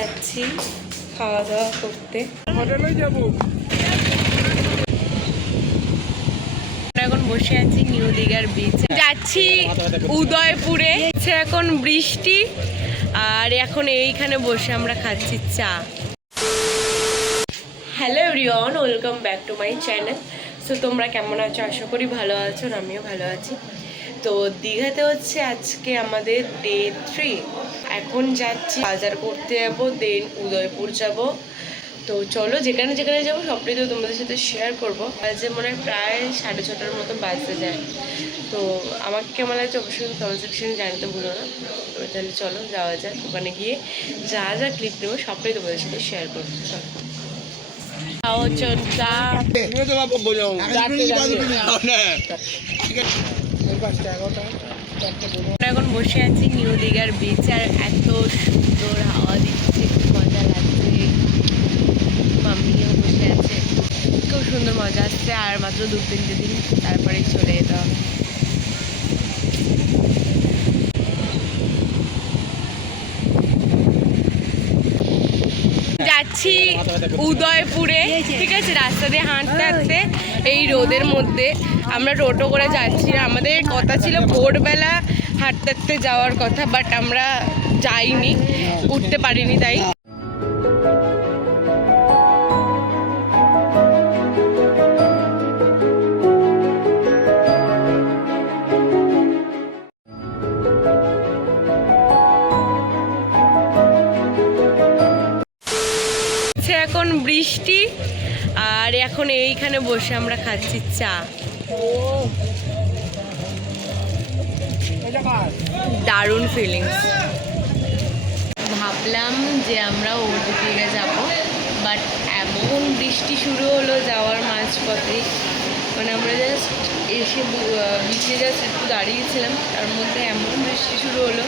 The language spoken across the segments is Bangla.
যাচ্ছি খাওয়া দাওয়া করতে। হোটেলে যাব। এখন বসে আছি নিউ দীঘার বিচ, যাচ্ছি উদয়পুরে। এখন বৃষ্টি আর এখন এইখানে বসে আমরা খাচ্ছি চা। Hello everyone, welcome back to my channel. So তোমরা কেমন আছো? আশা করি ভালো আছো, আমিও ভালো আছি। তো দীঘাতে হচ্ছে আজকে আমাদের ডে 3। এখন যাচ্ছি বাজার করতে যাবো, দেন উদয়পুর যাব। তো চলো যেখানে যেখানে যাবো সবটাই তো তোমাদের সাথে শেয়ার করবো। আজ মনে হয় প্রায় 6:30টার মতো বাজতে যায়। তো আমাকে কেমন লাগছে অবশ্যই কমেন্ট সেকশনে জানাতে ভুলো না। তো তাহলে চলো যাওয়া যাক, ওখানে গিয়ে যা যা ক্লিপ নেবো সবটাই তোমাদের সাথে শেয়ার করবো। চলো এখন বসে আছি নিউ দীঘার বিচ, আর এত সুন্দর হাওয়া দিচ্ছে, খুব মজা লাগছে। মাম্মিও বসে আছে, খুব সুন্দর মজা আসছে। আর মাত্র 2-3 দিন তারপরে চলে যেতে হবে। যাচ্ছি উদয়পুরে, ঠিক আছে। রাস্তা দিয়ে হাঁটতে হাঁটতে এই রোদের মধ্যে আমরা টোটো করে যাচ্ছি। আমাদের কথা ছিল ভোরবেলা হাঁটতে হাঁটতে যাওয়ার কথা, বাট আমরা যাইনি, উঠতে পারিনি তাই। এখন বৃষ্টি আর এখন এইখানে বসে আমরা খাচ্ছি চা। দারুণ ফিলিংস। ভাবলাম যে আমরা ওল্ড দীঘা যাব, বাট এমন বৃষ্টি শুরু হলো যাওয়ার মাঝপথে, মানে আমরা জাস্ট এসে বিচে জাস্ট একটু দাঁড়িয়েছিলাম, তার মধ্যে এমন বৃষ্টি শুরু হলো,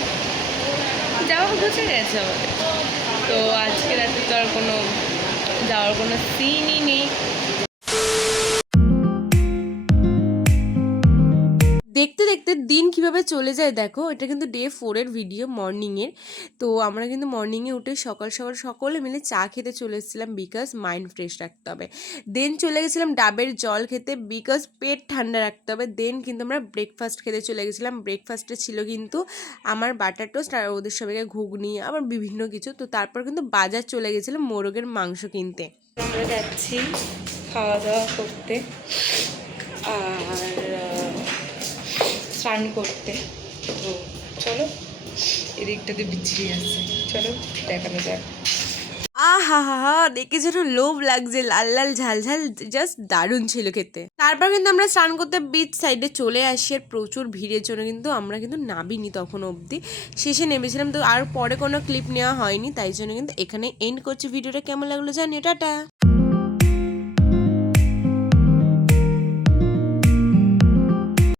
যাওয়া ঘুচে গেছে আমাদের। তো আজকে রাতে তো আর কোনো যাওয়ার কোনো সিনই নেই। দেখতে দেখতে দিন কিভাবে চলে যায় দেখো। এটা কিন্তু ডে 4-এর ভিডিও, মর্নিংয়ের। তো আমরা কিন্তু মর্নিংয়ে উঠে সকাল সকাল সকলে মিলে চা খেতে চলে এসেছিলাম, বিকজ মাইন্ড ফ্রেশ রাখতে হবে। দেন চলে গেছিলাম ডাবের জল খেতে, বিকজ পেট ঠান্ডা রাখতে হবে। দেন কিন্তু আমরা ব্রেকফাস্ট খেতে চলে গেছিলাম। ব্রেকফাস্টে ছিল কিন্তু আমার বাটার টোস্ট আর ওদের সবাইকে ঘুগনি, আবার বিভিন্ন কিছু। তো তারপর কিন্তু বাজার চলে গেছিলাম মোরগের মাংস কিনতে। আমরা যাচ্ছি খাওয়া দাওয়া করতে আর স্নান করতে। তো চলো, এদিকটাতে বিচ্ছিরি আসছে, চলো দেখানো যাক। আহা হা হা, দেখে যেন লোভ লাগছে, লাল লাল ঝাল ঝাল, জাস্ট দারুণ ছিল খেতে। তারপর কিন্তু আমরা স্নান করতে বিচ সাইডে চলে আসি, আর প্রচুর ভিড়ের জন্য কিন্তু আমরা কিন্তু নামিনি তখন অবধি, শেষে নেমেছিলাম। তো আর পরে কোনো ক্লিপ নেওয়া হয়নি, তাই জন্য কিন্তু এখানে এন্ড করছি ভিডিওটা। কেমন লাগলো জানিও, টাটা।